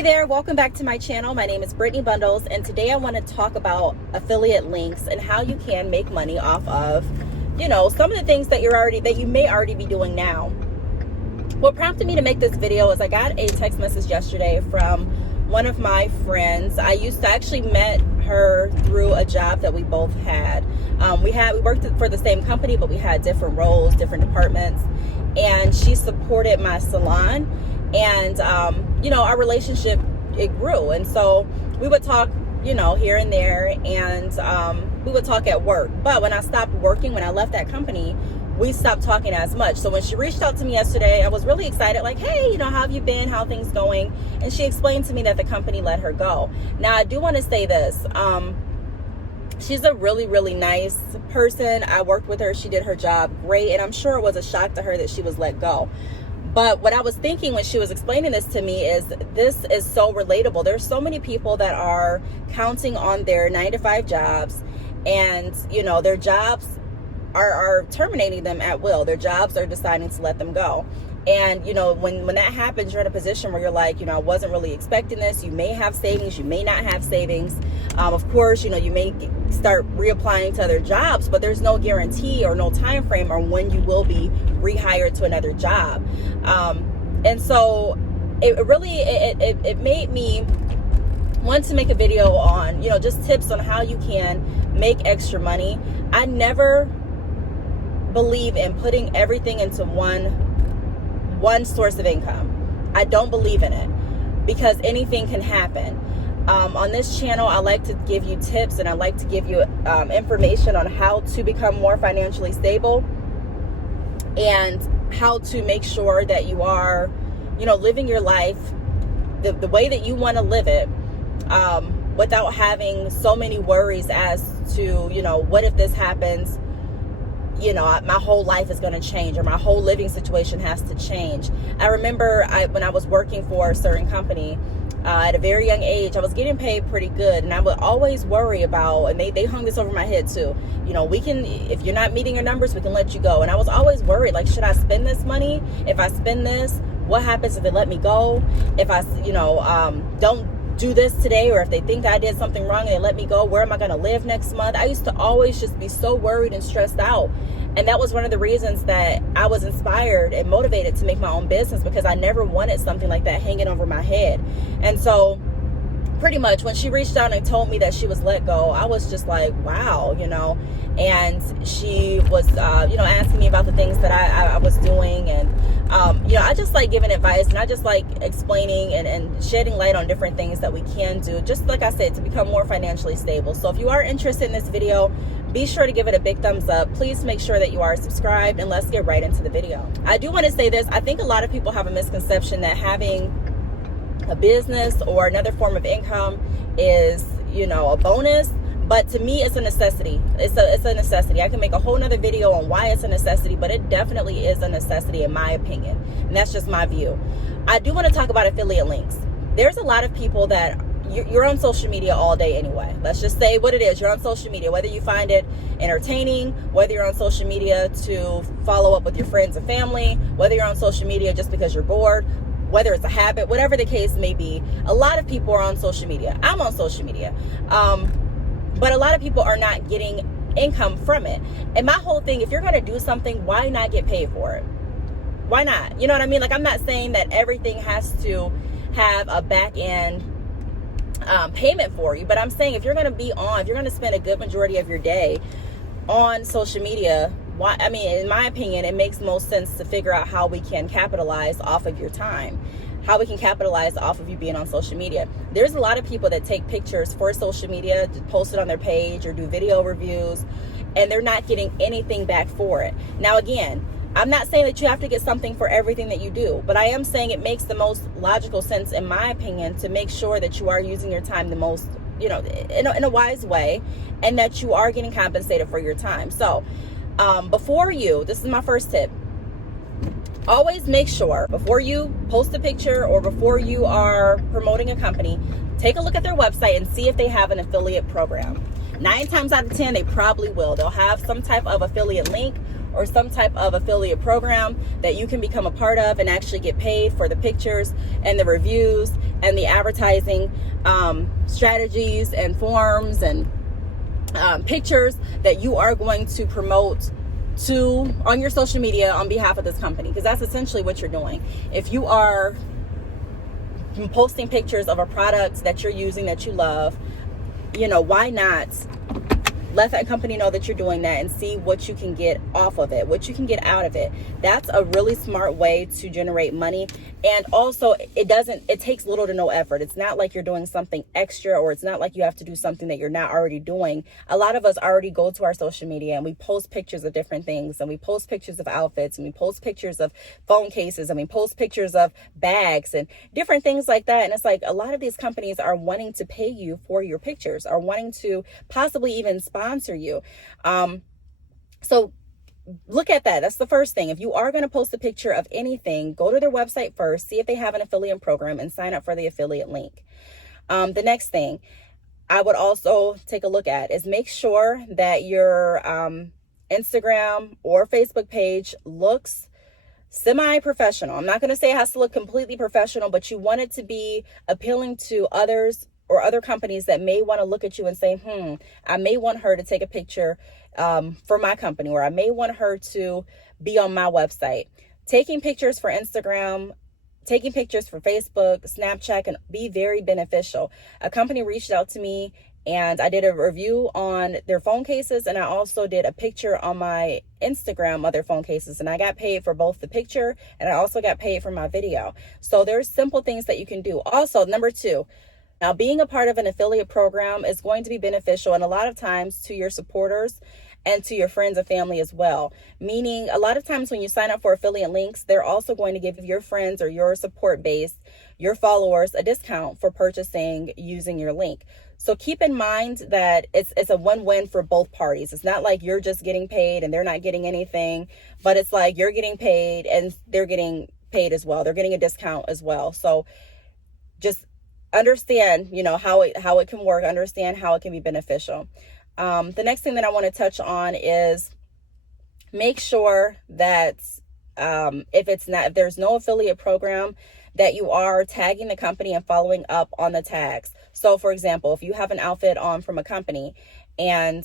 Hey there, welcome back to my channel. My name is Brittany Bundles, and today I want to talk about affiliate links and how you can make money off of, some of the things that you may already be doing now. What prompted me to make this video is I got a text message yesterday from one of my friends. I actually met her through a job that we both had. We worked for the same company, but we had different roles, different departments, and she supported my salon. And, our relationship, it grew. And so we would talk, here and there, and we would talk at work. But when I stopped working, when I left that company, we stopped talking as much. So when she reached out to me yesterday, I was really excited, like, hey, how have you been? How are things going? And she explained to me that the company let her go. Now, I do want to say this. She's a really, really nice person. I worked with her. She did her job great. And I'm sure it was a shock to her that she was let go. But what I was thinking when she was explaining this to me is this is so relatable. There's so many people that are counting on their 9-to-5 jobs, and, their jobs are terminating them at will. Their jobs are deciding to let them go. And, when that happens, you're in a position where you're like, I wasn't really expecting this. You may have savings, you may not have savings. Of course, you may start reapplying to other jobs, but there's no guarantee or no time frame on when you will be rehired to another job. And so it really, it made me want to make a video on, just tips on how you can make extra money. I never believe in putting everything into one source of income. I don't believe in it because anything can happen. On this channel, I like to give you tips, and I like to give you information on how to become more financially stable and how to make sure that you are, living your life the way that you want to live it, without having so many worries as to, what if this happens? My whole life is going to change, or my whole living situation has to change. I remember when I was working for a certain company, at a very young age, I was getting paid pretty good, and I would always worry about, and they hung this over my head too, if you're not meeting your numbers, we can let you go. And I was always worried, like, should I spend this money? If I spend this, what happens if they let me go? If I, don't do this today, or if they think that I did something wrong and they let me go, where am I going to live next month? I used to always just be so worried and stressed out. And that was one of the reasons that I was inspired and motivated to make my own business, because I never wanted something like that hanging over my head. And so pretty much when she reached out and told me that she was let go, I was just like, wow, and she was, asking me about the things that I was doing. And, I just like giving advice, and I just like explaining and shedding light on different things that we can do, just like I said, to become more financially stable. So if you are interested in this video, be sure to give it a big thumbs up. Please make sure that you are subscribed, and let's get right into the video. I do want to say this. I think a lot of people have a misconception that having a business or another form of income is, a bonus. But to me, it's a necessity. It's a necessity. I can make a whole nother video on why it's a necessity, but it definitely is a necessity in my opinion. And that's just my view. I do want to talk about affiliate links. There's a lot of people that you're on social media all day anyway. Let's just say what it is. You're on social media, whether you find it entertaining, whether you're on social media to follow up with your friends and family, whether you're on social media just because you're bored, whether it's a habit, whatever the case may be. A lot of people are on social media. I'm on social media. But a lot of people are not getting income from it. And my whole thing, if you're going to do something, why not get paid for it? Why not? You know what I mean? Like, I'm not saying that everything has to have a back end payment for you, but I'm saying if you're going to spend a good majority of your day on social media, in my opinion, it makes most sense to figure out how we can capitalize off of your time, how we can capitalize off of you being on social media. There's a lot of people that take pictures for social media to post it on their page or do video reviews, and they're not getting anything back for it. Now, again, I'm not saying that you have to get something for everything that you do, but I am saying it makes the most logical sense, in my opinion, to make sure that you are using your time the most, in a wise way, and that you are getting compensated for your time. So this is my first tip. Always make sure before you post a picture or before you are promoting a company, take a look at their website and see if they have an affiliate program. 9 times out of 10, they probably will. They'll have some type of affiliate link, or some type of affiliate program that you can become a part of and actually get paid for the pictures and the reviews and the advertising strategies and forms and pictures that you are going to promote on your social media on behalf of this company, because that's essentially what you're doing. If you are posting pictures of a product that you're using that you love, why not let that company know that you're doing that and see what you can get off of it, what you can get out of it. That's a really smart way to generate money. And also it takes little to no effort. It's not like you're doing something extra, or it's not like you have to do something that you're not already doing. A lot of us already go to our social media and we post pictures of different things, and we post pictures of outfits, and we post pictures of phone cases, and we post pictures of bags and different things like that. And it's like a lot of these companies are wanting to pay you for your pictures, are wanting to possibly even sponsor you. So look at that. That's the first thing. If you are going to post a picture of anything, go to their website first, see if they have an affiliate program, and sign up for the affiliate link. The next thing I would also take a look at is make sure that your Instagram or Facebook page looks semi-professional. I'm not going to say it has to look completely professional, but you want it to be appealing to others or other companies that may want to look at you and say, I may want her to take a picture for my company, or I may want her to be on my website. Taking pictures for Instagram, taking pictures for Facebook, Snapchat can be very beneficial. A company reached out to me and I did a review on their phone cases, and I also did a picture on my Instagram of their phone cases, and I got paid for both the picture and I also got paid for my video. So there's simple things that you can do. Also, number 2, now, being a part of an affiliate program is going to be beneficial, and a lot of times to your supporters and to your friends and family as well. Meaning, a lot of times when you sign up for affiliate links, they're also going to give your friends or your support base, your followers, a discount for purchasing using your link. So keep in mind that it's a win-win for both parties. It's not like you're just getting paid and they're not getting anything, but it's like you're getting paid and they're getting paid as well. They're getting a discount as well. So just understand, how it can work, understand how it can be beneficial. The next thing that I want to touch on is make sure that if there's no affiliate program, that you are tagging the company and following up on the tags. So for example, if you have an outfit on from a company and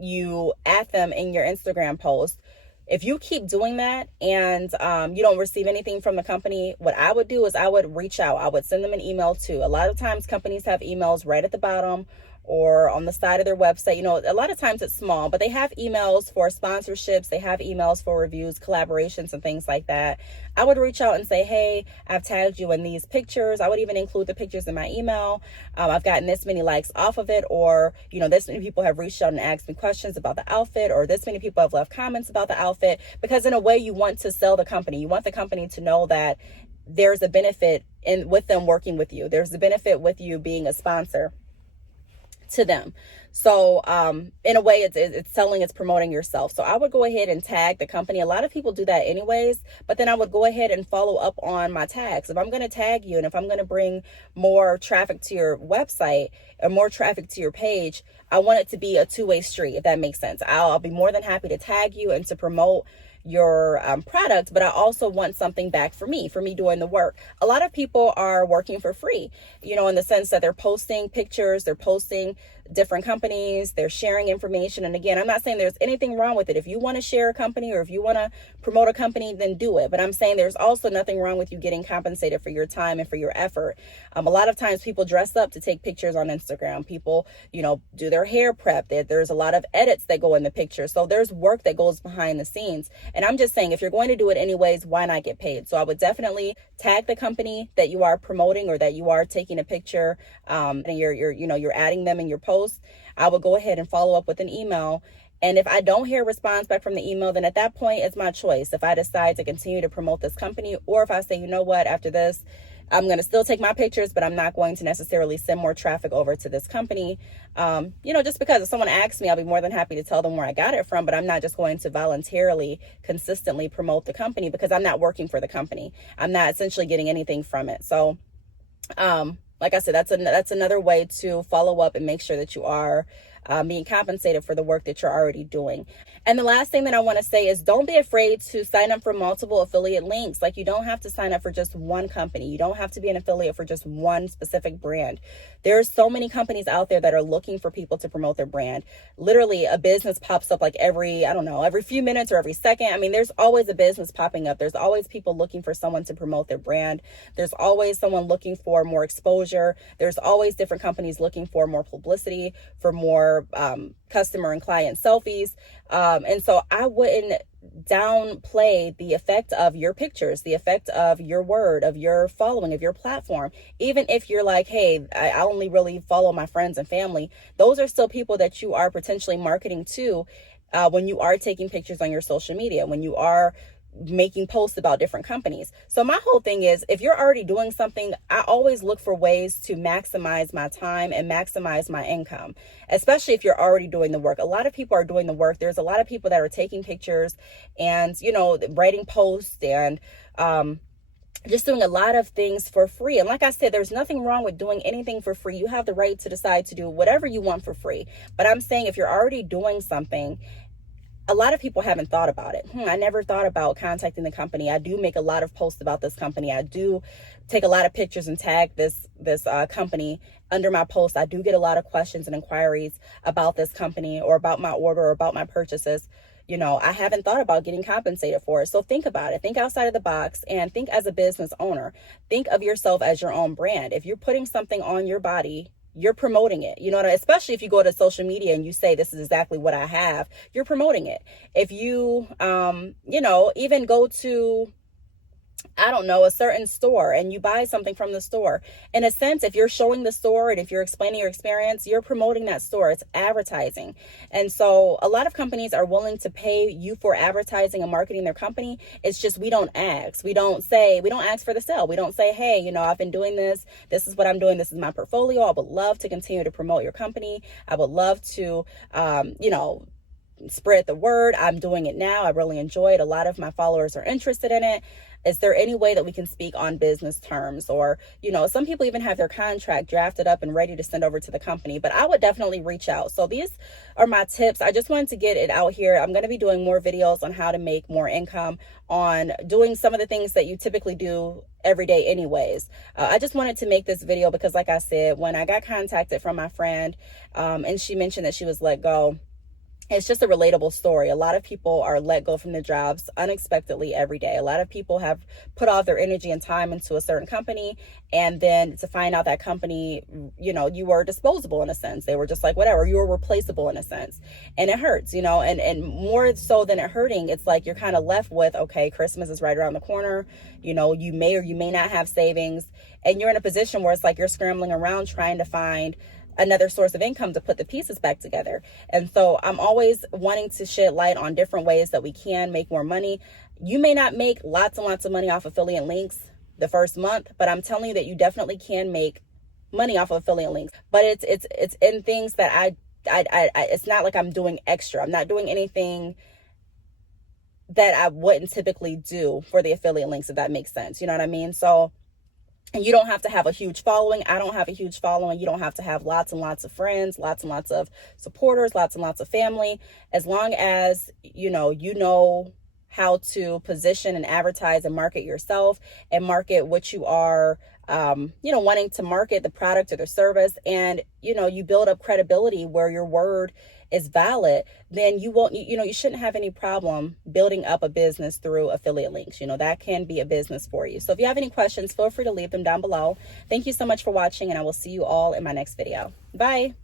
you add them in your Instagram post, if you keep doing that and you don't receive anything from the company, what I would do is I would reach out. I would send them an email too. A lot of times companies have emails right at the bottom or on the side of their website. A lot of times it's small, but they have emails for sponsorships. They have emails for reviews, collaborations, and things like that. I would reach out and say, hey, I've tagged you in these pictures. I would even include the pictures in my email. I've gotten this many likes off of it, or, this many people have reached out and asked me questions about the outfit, or this many people have left comments about the outfit, because in a way you want to sell the company. You want the company to know that there's a benefit with them working with you. There's a benefit with you being a sponsor to them. So in a way it's selling, it's promoting yourself. So I would go ahead and tag the company. A lot of people do that anyways, but then I would go ahead and follow up on my tags. If I'm going to tag you and if I'm going to bring more traffic to your website or more traffic to your page, I want it to be a two-way street, if that makes sense. I'll be more than happy to tag you and to promote your product, but I also want something back for me doing the work. A lot of people are working for free, in the sense that they're posting pictures, they're posting different companies, they're sharing information. And again, I'm not saying there's anything wrong with it. If you want to share a company or if you want to promote a company, then do it. But I'm saying there's also nothing wrong with you getting compensated for your time and for your effort. A lot of times people dress up to take pictures on Instagram. People, do their hair prep. There's a lot of edits that go in the picture. So there's work that goes behind the scenes. And I'm just saying, if you're going to do it anyways, why not get paid? So I would definitely tag the company that you are promoting or that you are taking a picture, and you're adding them in your post. I would go ahead and follow up with an email. And if I don't hear a response back from the email, then at that point, it's my choice. If I decide to continue to promote this company, or if I say, you know what, after this, I'm going to still take my pictures, but I'm not going to necessarily send more traffic over to this company. Just because if someone asks me, I'll be more than happy to tell them where I got it from, but I'm not just going to voluntarily, consistently promote the company because I'm not working for the company. I'm not essentially getting anything from it. So, like I said, that's another way to follow up and make sure that you are being compensated for the work that you're already doing. And the last thing that I want to say is don't be afraid to sign up for multiple affiliate links. Like, you don't have to sign up for just one company. You don't have to be an affiliate for just one specific brand. There's so many companies out there that are looking for people to promote their brand. Literally, a business pops up like every few minutes or every second. I mean, there's always a business popping up. There's always people looking for someone to promote their brand. There's always someone looking for more exposure. There's always different companies looking for more publicity, for more customer and client selfies. And so I wouldn't downplay the effect of your pictures, the effect of your word, of your following, of your platform. Even if you're like, hey, I only really follow my friends and family, those are still people that you are potentially marketing to when you are taking pictures on your social media, when you are making posts about different companies. So my whole thing is, if you're already doing something, I always look for ways to maximize my time and maximize my income, especially if you're already doing the work. A lot of people are doing the work. There's a lot of people that are taking pictures and, writing posts and, just doing a lot of things for free. And like I said, there's nothing wrong with doing anything for free. You have the right to decide to do whatever you want for free. But I'm saying, if you're already doing something, a lot of people haven't thought about it. I never thought about contacting the company. I do make a lot of posts about this company. I do take a lot of pictures and tag this company under my posts. I do get a lot of questions and inquiries about this company or about my order or about my purchases. I haven't thought about getting compensated for it. So think about it. Think outside of the box and think as a business owner. Think of yourself as your own brand. If you're putting something on your body, you're promoting it. Especially if you go to social media and you say, this is exactly what I have, you're promoting it. If you, even go to, a certain store and you buy something from the store, in a sense, if you're showing the store and if you're explaining your experience, you're promoting that store. It's advertising. And so a lot of companies are willing to pay you for advertising and marketing their company. It's just, we don't ask. We don't ask for the sale. We don't say, hey, I've been doing this. This is what I'm doing. This is my portfolio. I would love to continue to promote your company. I would love to, spread the word. I'm doing it now. I really enjoy it. A lot of my followers are interested in it. Is there any way that we can speak on business terms? Or, some people even have their contract drafted up and ready to send over to the company, but I would definitely reach out. So these are my tips. I just wanted to get it out here. I'm going to be doing more videos on how to make more income, on doing some of the things that you typically do every day anyways. I just wanted to make this video because, like I said, when I got contacted from my friend and she mentioned that she was let go, it's just a relatable story. A lot of people are let go from their jobs unexpectedly every day. A lot of people have put all their energy and time into a certain company, and then to find out that company, you were disposable in a sense. They were just like, whatever, you were replaceable in a sense. And it hurts, and more so than it hurting, it's like you're kind of left with, okay, Christmas is right around the corner. You may or you may not have savings, and you're in a position where it's like you're scrambling around trying to find another source of income to put the pieces back together. And so I'm always wanting to shed light on different ways that we can make more money. You may not make lots and lots of money off affiliate links the first month, but I'm telling you that you definitely can make money off of affiliate links. But it's in things that I it's not like I'm doing extra. I'm not doing anything that I wouldn't typically do for the affiliate links, if that makes sense. You know what I mean? So, and you don't have to have a huge following. I don't have a huge following. You don't have to have lots and lots of friends, lots and lots of supporters, lots and lots of family. As long as, you know how to position and advertise and market yourself and market what you are, wanting to market, the product or the service. And, you build up credibility where your word is valid, then you shouldn't have any problem building up a business through affiliate links. That can be a business for you. So if you have any questions, feel free to leave them down below. Thank you so much for watching, and I will see you all in my next video. Bye.